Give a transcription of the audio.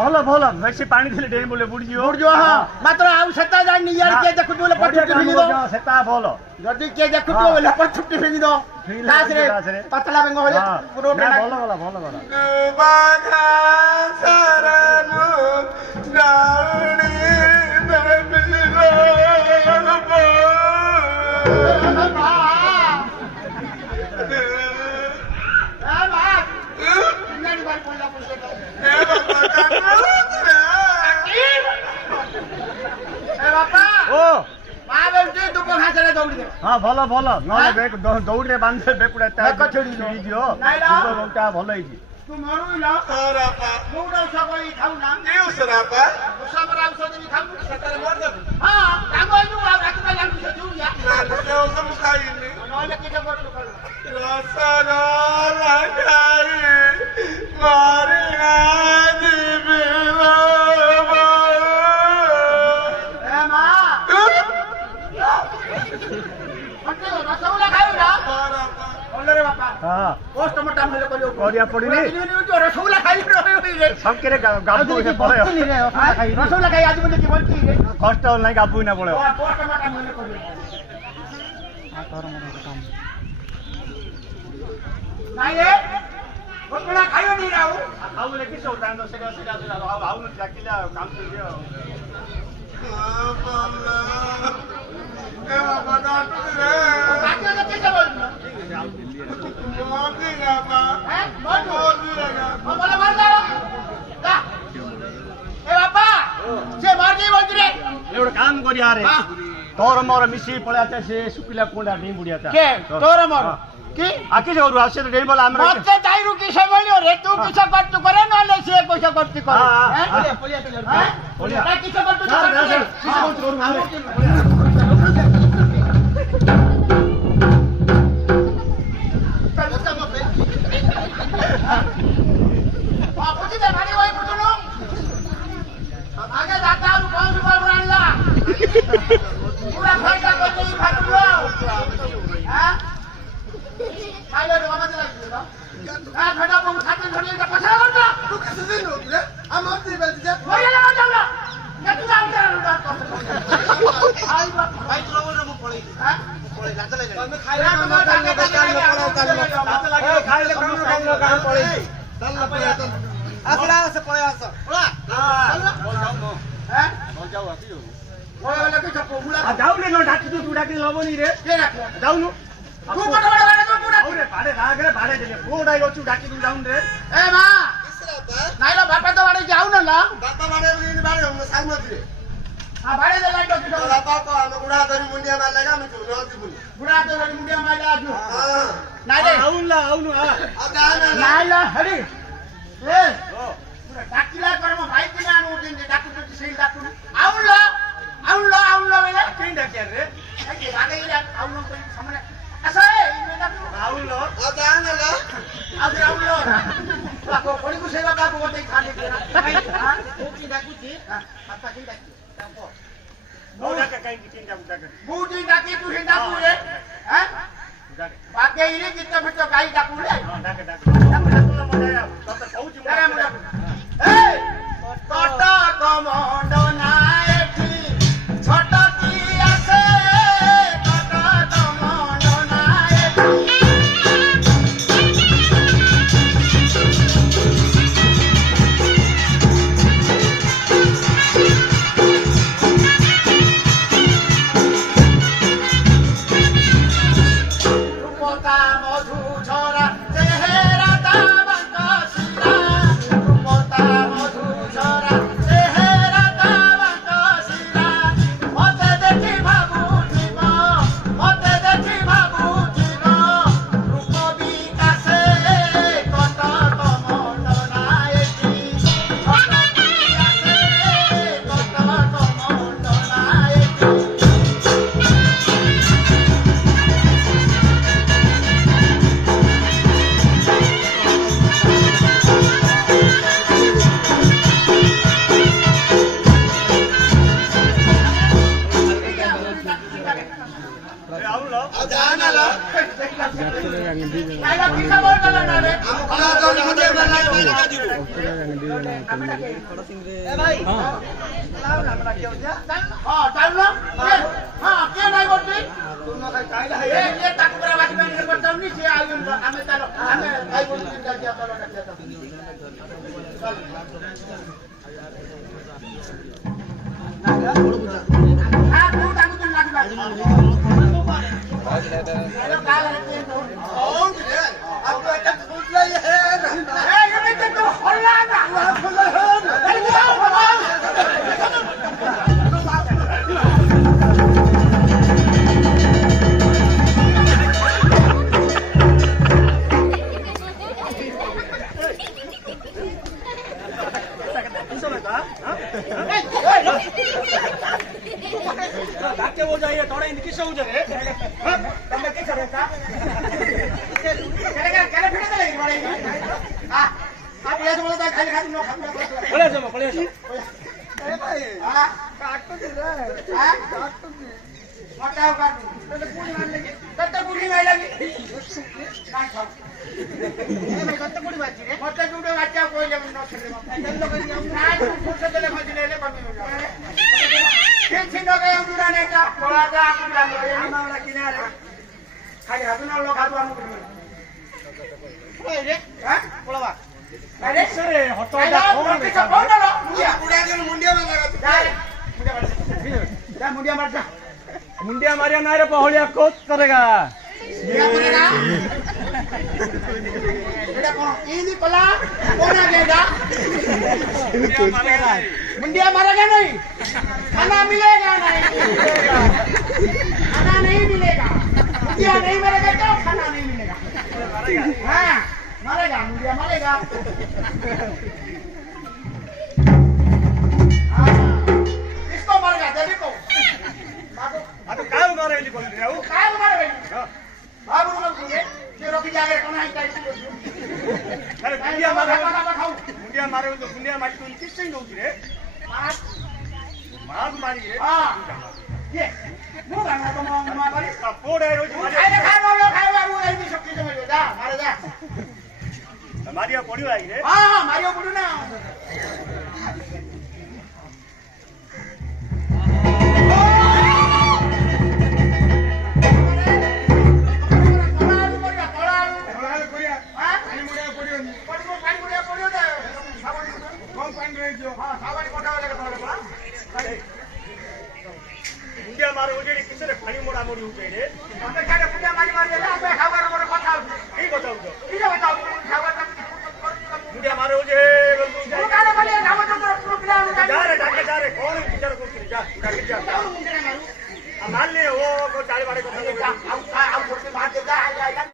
भल भल बेसी पानी थले डेई बोले बुडी जियो हां मात्र आउ सेता जाय नि यार के देखु बोले पछुटी फेंगी दो सेता भल जदी के देखु बोले पछुटी फेंगी दो लास रे पतला बेंग होले पुरो भल बाघा सरनु गाउडी बेबिलो हाँ भल भल ना दौड़ बांध बेकुड़ा भल है तू मरु ना सरापा मुडा सबै खाउ ना देउ सरापा सबरा औषधि भी खाउ सतर मर दे हां कागो नु आ रातमा लागु छ जुया ना सब खाइनी नले के के बोल रसरा लगाई मारे आदि बेला ए मा अटे रसगुल्ला खाउ ना सरापा ओले बापा हां पोस्ट मोटा मेले करियो करिया पड़िनी रसगुल्ला खाइ रे सबके गाबू के पड़े रसगुल्ला खाइ आज बोले के बोलती रे कष्ट नहीं गाबू ना पड़े पोस्ट मोटा मेले करियो आ तोर मन काम नाही रे रसगुल्ला खाइयो नहीं राऊ खाऊ ले किस होता है सेगा आउ न जाकिला काम कर दियो ए बाबा रे काके के के बोल मोदी बाबा हैं मोदी लगा बोले मार दो जा ए बाबा से मार दे बोल रे एवढं काम करिया रे तोर मोर मिसी पळ्याचा से सुकिला कोंडा नहीं बुडियाचा के तोर मोर की आकी जरू आसे डेई बोला हमरा मते दाइरु की समझलियो रे तू किछ कर तू करे न ले से पैसा करती कर हैं पोलिया तो हैं पोलिया का किछ कर तू किछ करू बापूजी ते भारी होई पुतलो आगे दादा रु कौन से बोल रहा पूरा खर्चा कर दी भागलो हां खाइले रे मामा चला ना आ खड़ा पर खाते धरले का पछा करना तू कैसे दिन हो रे हम मत बोल दे बोले ना जाओ ना तू आ जा रे आई बात भाई तू लोगों ने मुंह पड़ी हां पड़े लात लगे मैं खाइले काम पड़े चल पड़े आसला से पड़े आस पड़ा हां हैं बोल जाओ आती हो ओए लगे तो पोगुला जाऊ ले नो ढाकी तू ढाकी लबो नी रे के रख जाऊ नु तू बड़ा तू पूरा अरे भाड़े राग रे भाड़े दे कोडाई रोचू ढाकी तू जाऊन रे ए मां किसरा बा नाइला बापा तो वाडे जाऊ ना बापा वाडे नी बाडे हम साग मत रे हां भाड़े दे लाइट तो बापा को हम गुड़ा धरी मुंडिया मार लगा मैं तो रोज बोल गुड़ा धरी मुंडिया मार ला आजू हां नाइले आउनु आ नाइला हरी ए पूरा डाकिला करम भाई बिना नु दिन डाकू तो सही डाकू आउला बेला किन डाकिया रे ए रागे आउला तो सामने ऐसा है ସେ ବାପା ବୋତେ ଖାଲି ଦେନା କୋକି ଡାକୁଛି ବାପା କି ଡାକି ତାଙ୍କ ମୁଁ ଡାକେ କାଇଁ ଚିନ୍ତା ଡାକେ ବୁଟି ଡାକି ତୁ ସେ ଡାକୁ ରେ ହାଁ ବାକେ ଇରେ ଗୀତ ଫିତ ଗାଇ ଡାକୁ ରେ ଡାକେ ଡାକେ ମଜା ଆଉ ତତେ କହୁଛି ମୁଁ ଏ କଟ କମଣ୍ଡ ନା ଏଠି ଛୋଟ କି ଆସେ କଟ କମଣ୍ଡ ନା ଏଠି রূপতা মধু ঝরা চেহারা দাবাঙ্ক শিরা রূপতা মধু ঝরা চেহারা দাবাঙ্ক শিরা মতে দেখি ভাবুছিব রূপ বিকাশে কত কমণ্ড না এটি কত বিকাশে কত কমণ্ড না এটি ଆଉଲ ଖାଇବା ପିସା ବହୁତ କଲା ନା ରେ ହଁ ଚାଲୁନ ହଁ କିଏ ନାଇଁ କରୁଛି ଏ ତାକୁ ପୁରା ବାକି ବାକି କରିଥାଉନି ସେ ଆମେ ତାର ଆମେ ଖାଇ କରୁଛୁ ଯିବା ତଳ ତୁ ତାକୁ ତୁ ଲାଗିବା डाके बोल जाइए थोड़ा इनकी किस हो जाए તમે કે કરે કા કેરે ફિટે લઈ વળે આ પેલા તો બોલતા ખાલી ખાલી નો ખાતું पळे जा એ ભાઈ હા કાટતો દે હા કાટતો દે મોટા કાટતો તો પૂરી માર લેગે કત પૂરી માર લાગી ના ખાવ એ ભાઈ કત પૂરી વાચી રે મોટા જુડો વાચ્યા કોઈ લેવ નો છેલે ચલ્લો કરી ના પૂછે તલે મજી લે કમી કે છીનો કે ઉડા ને કા પોળા કા કુડા લે માવડા કિનારે ખાલી હાથ ના લો ખાતું આનું ઓય રે હા પોળવા અરે सरे हटो मुंडिया मारिया ना रे पहलिया कोच करेगा मुंडिया मारेगा नहीं खाना मिलेगा नहीं खाना नहीं मिलेगा मुंडिया नहीं मरेगा तो खाना नहीं मिलेगा हाँ मारेगा मुंडिया मारेगा इसको मारेगा जल्दी को तो काय मारे इली बोल रे आओ काय मारेगा बाबू लोग ये रोकी जागे कौन है काय अरे मुंडिया मारे तो मुंडिया मारी तो किस से होती रे मार मारी रे हां ये मुंह गाना तो मारी पोड़ है रोज खाए वो नहीं शक्ति से मिलो जा मारे जा मारिया पड़ियो आई रे हां मारियो पड़ू ना मुंडिया मारे ओजेडी किसरे पानी मोड़ा मोड़ी उठे रे मते काडे मुंडिया मारी मारी जा पे खावर मोर कथा की बताऊ तो की बताओ खावर मुंडिया मारे ओजे तू काडे मारी खावर तो प्रोग्राम जा रे कौन विचार करती जा डाके जा मुंडिया मारू मान ले वो को चाले बाड़े को